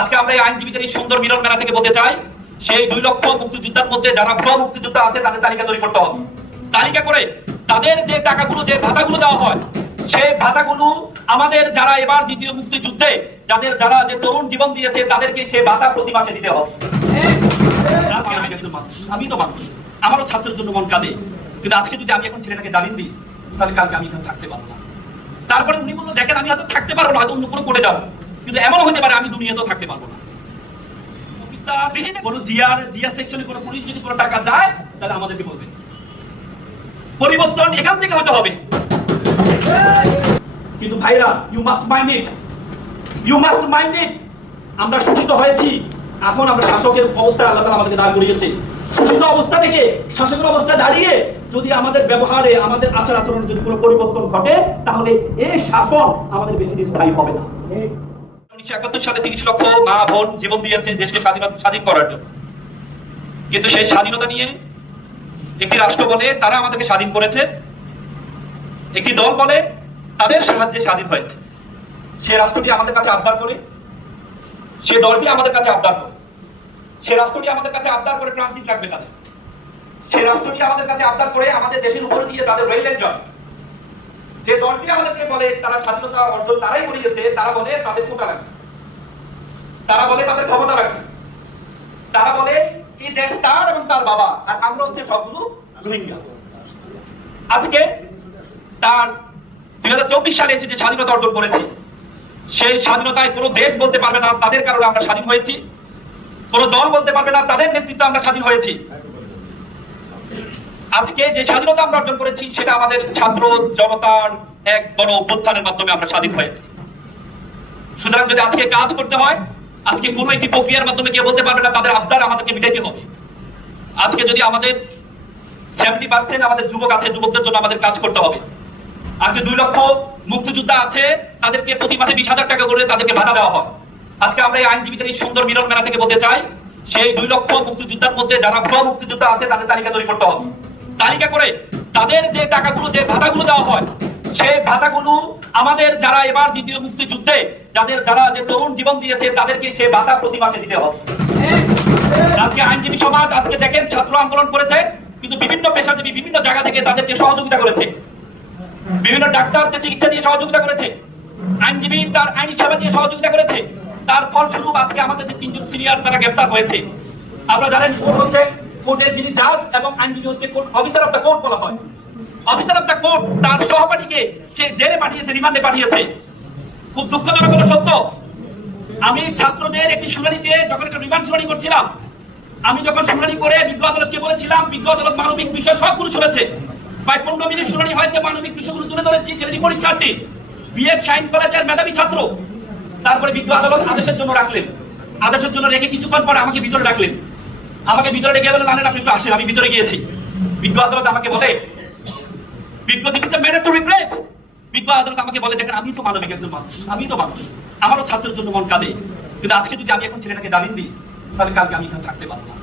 আজকে আমরা এই আইনজীবীদের এই সুন্দর মিলন মেলা থেকে বলতে চাই, সেই দুই লক্ষ মুক্তিযোদ্ধার মধ্যে যারা ভুয়া মুক্তিযোদ্ধা আছে, তাদের তালিকা তৈরি করতে হবে। তালিকা করে তাদের যে টাকাগুলো, যে ভাতাগুলো দেওয়া হয়, সেই ভাতাগুলো আমাদের যারা এবার দ্বিতীয় মুক্তিযুদ্ধে, যাদের যারা যে তরুণ জীবন দিয়েছে, তাদেরকে সে ভাতা প্রতি মাসে দিতে হবে। আমি একজন মানুষ, আমি তো মানুষ, আমারও ছাত্রের জন্য মন কাঁদে। কিন্তু আজকে যদি আমি এখন ছেলেটাকে জামিন দিই, তাহলে কালকে আমি এখানে থাকতে পারব না। তারপরে উনি বলল, দেখেন, আমি হয়তো থাকতে পারব না, হয়তো অন্য কোনো করে যাব। কিন্তু এমন হতে পারে আমি দুনিয়াতেও থাকতে পারব না। কোনো জিআর জিআর সেকশনে কোনো পুলিশ যদি কোনো টাকা যায় তাহলে আমাদেরকে পরিবর্তন এখান থেকে হতে হবে। কিন্তু ভাইরা you must mind it you must mind it আমরা শোষিত হয়েছি। এখন আমরা শাসকের অবস্থায় আল্লাহ আমাদেরকে দাঁড় করিয়েছে। শোষিত অবস্থা থেকে শাসকের অবস্থায় দাঁড়িয়ে যদি আমাদের ব্যবহারে, আমাদের আচার আচরণে যদি কোনো পরিবর্তন ঘটে, তাহলে এই শাসন আমাদের বেশি দিন স্থায়ী হবে না। উনিশশো একাত্তর সালে তিরিশ লক্ষ মা বোন জীবন দিয়েছে দেশকে স্বাধীনতা স্বাধীন করার জন্য। কিন্তু সেই স্বাধীনতা নিয়ে একটি রাষ্ট্র বলে তারা আমাদেরকে স্বাধীন করেছে। একটি দল বলে তাদের সাহায্যে স্বাধীন হয়েছে। সে রাষ্ট্রটি আমাদের কাছে আবদার করে, সে দলটি আমাদের কাছে আবদার করে। সে রাষ্ট্রটি আমাদের কাছে আবদার করে ট্রানজিট রাখবে তাদের। সে রাষ্ট্রটি আমাদের কাছে আবদার করে আমাদের দেশের উপরে দিয়ে তাদের রেল লাইন যে দলটি আমাদেরকে বলে তারা স্বাধীনতা অর্জন তারাই করিয়েছে, তারা বলে তাদের কোটা রাখবে তারা বলে তাদের ক্ষমতা রাখবে তারা বলে এই দেশ তার এবং তার বাবা, আর আমরা হচ্ছে সবগুলো রোহিঙ্গা। আজকে তার দুই হাজার চব্বিশ সালে এসে যে স্বাধীনতা অর্জন করেছি, সেই স্বাধীনতায় কোনো দেশ বলতে পারবে না তাদের কারণে আমরা স্বাধীন হয়েছি। কোন দল বলতে পারবে না তাদের নেতৃত্বে আমরা স্বাধীন হয়েছি। আজকে যে স্বাধীনতা আমরা অর্জন করেছি, সেটা আমাদের ছাত্র জনতার এক বড় অভ্যুত্থানের মাধ্যমে আমরা স্বাধীন হয়েছি। সুতরাং যদি আজকে কাজ করতে হয় আজকে কোনো একটি প্রক্রিয়ার মাধ্যমে কেউ বলতে পারবে না, তাদের আবদার আমাদেরকে মিটাইতে হবে। আজকে যদি আমাদের সেভেন্টি পার্সেন্ট আমাদের যুবক আছে, যুবকদের জন্য আমাদের কাজ করতে হবে। আজকে দুই লক্ষ মুক্তিযোদ্ধা আছে, তাদেরকে প্রতি মাসে বিশ হাজার টাকা করে তাদেরকে ভাতা দেওয়া হয়। আজকে আমরা এই আইনজীবীদের এই সুন্দর মিলন মেলা থেকে বলতে চাই, সেই দুই লক্ষ মুক্তিযোদ্ধার মধ্যে যারা ভুয়া মুক্তিযোদ্ধা আছে, তাদের তালিকা তৈরি করতে হবে। তালিকা করে তাদের যে টাকাগুলো, যে ভাতাগুলো দেওয়া হয়, সেই ভাতাগুলো আমাদের যারা এবার দ্বিতীয় মুক্তিযুদ্ধে, যাদের যারা যে তরুণ জীবন দিয়েছে, তাদেরকে সেই ভাতা প্রতি মাসে দিতে হবে। আজকে আইনজীবী সমাজ আজকে দেখেন, ছাত্র আন্দোলন করেছে, কিন্তু বিভিন্ন পেশাজীবী বিভিন্ন জায়গা থেকে তাদেরকে সহযোগিতা করেছে। বিভিন্ন ডাক্তারকে চিকিৎসা দিয়ে সহযোগিতা করেছে, আইনজীবী তার আইনি সেবা দিয়ে সহযোগিতা করেছে, তার ফলস্বরূপ আজকে আমাদের যে তিনজন সিনিয়র তারা গ্রেপ্তার হয়েছে। আপনারা জানেন, কোর্ট হচ্ছে কোর্টের যিনি জাজ এবং আইনজীবী হচ্ছে court officer of the court বলা হয়। অফিসার অফ দ্য কোর্ট, তার সহপাঠীকে সে জেলে পাঠিয়েছে, রিমান্ডে পাঠিয়েছে। খুব দুঃখজনক হলো, সত্য। আমি ছাত্রদের একটি শুনানিতে যখন একটা রিমান্ড শুনানি করছিলাম, আমি যখন শুনানি করে বিজ্ঞ আদালতকে বলেছিলাম, বিজ্ঞ আদালত মানবিক বিষয় সবগুলো শুনেছে। প্রায় পনেরো মিনিট শুনানি হয়েছে, মানবিক বিষয়গুলো তুলে ধরেছি, ছেলেটি পরীক্ষার্থী। বিএফ সাইন কলেজের মেধাবী ছাত্র। তারপরে বিজ্ঞ আদালত আদেশের জন্য রাখলেন। আদেশের জন্য রেখে কিছুক্ষণ পর আমাকে ভিতরে রাখলেন। আমাকে ভিতরে রেখে বলেন আপনি একটু আসেন, আমি ভিতরে গিয়েছি। বিজ্ঞ আদালত আমাকে বলে বিজ্ঞ মেরে টু রিগ্রেট বিজ্ঞ আদালত আমাকে বলে, দেখেন আমি তো মানবিক একজন মানুষ আমি তো মানুষ। আমারও ছাত্রের জন্য মন কাঁদে। কিন্তু আজকে যদি আমি এখন ছেলেটাকে জামিন দিই, তাহলে কালকে আমি এখানে থাকতে পারব না।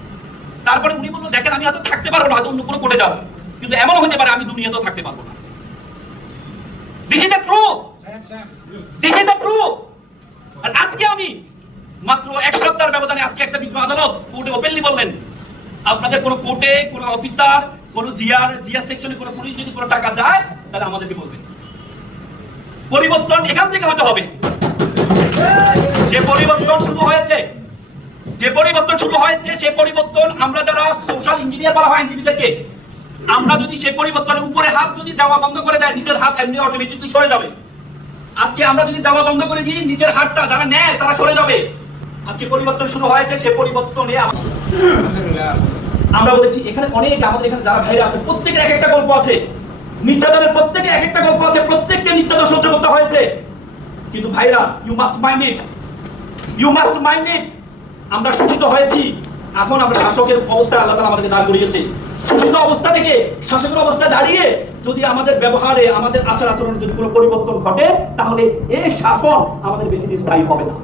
তারপরে উনি বলল, দেখেন, আমি হয়তো থাকতে পারব না, হয়তো অন্য কোনো করে যাব। কিন্তু এমন হতে পারে, আমি দুনিয়াতেও থাকতে পারব না। This is the true this is the true আর আজকে আমি মাত্র এক সপ্তাহের ব্যবধানে আজকে একটা বিজ্ঞ আদালত কোর্টে ওপেনলি বললেন, আপনাদের কোনো কোর্টে কোনো অফিসার কোনো জিআর জিআর সেকশনে কোনো পুলিশ যদি কোনো টাকা যায় তাহলে আমাদেরকে বলবেন পরিবর্তন এখান থেকে হতে হবে। যে পরিবর্তন শুরু হয়েছে, যে পরিবর্তন শুরু হয়েছে, সে পরিবর্তন আমরা যারা সোশ্যাল ইঞ্জিনিয়ার বলা হয় আইনজীবীদেরকে, আমরা যদি সেই পরিবর্তনের উপরে হাত যদি দেওয়া বন্ধ করে দেয় নিচের হাত এমনি অটোমেটিকলি সরে যাবে। আজকে আমরা যদি দেওয়া বন্ধ করে দিই নিচের হাতটা যারা নেয়, তারা সরে যাবে। আজকে পরিবর্তন শুরু হয়েছে, সে পরিবর্তনে আমরা বলেছি, এখানে অনেক, আমাদের এখানে যারা ভাইরা আছে, প্রত্যেকের এক একটা গল্প আছে। নির্যাতনের প্রত্যেকের এক একটা গল্প আছে, প্রত্যেককে নির্যাতন সহ্য করতে হয়েছে। কিন্তু ভাইরা you must mind it you must mind it আমরা শোষিত হয়েছি। এখন আমরা শাসকের অবস্থায় আল্লাহ তাআলা আমাদেরকে দাঁড় করিয়েছে। শোষিত অবস্থা থেকে শাসকের অবস্থায় দাঁড়িয়ে যদি আমাদের ব্যবহারে, আমাদের আচার আচরণে যদি কোনো পরিবর্তন ঘটে, তাহলে এই শাসন আমাদের বেশি দিন স্থায়ী হবে না।